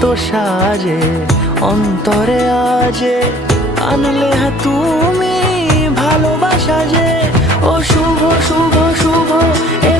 এত সাজে অন্তরে আজে আনলে তুমি ভালোবাসা যে। ও শুভ শুভ শুভ এ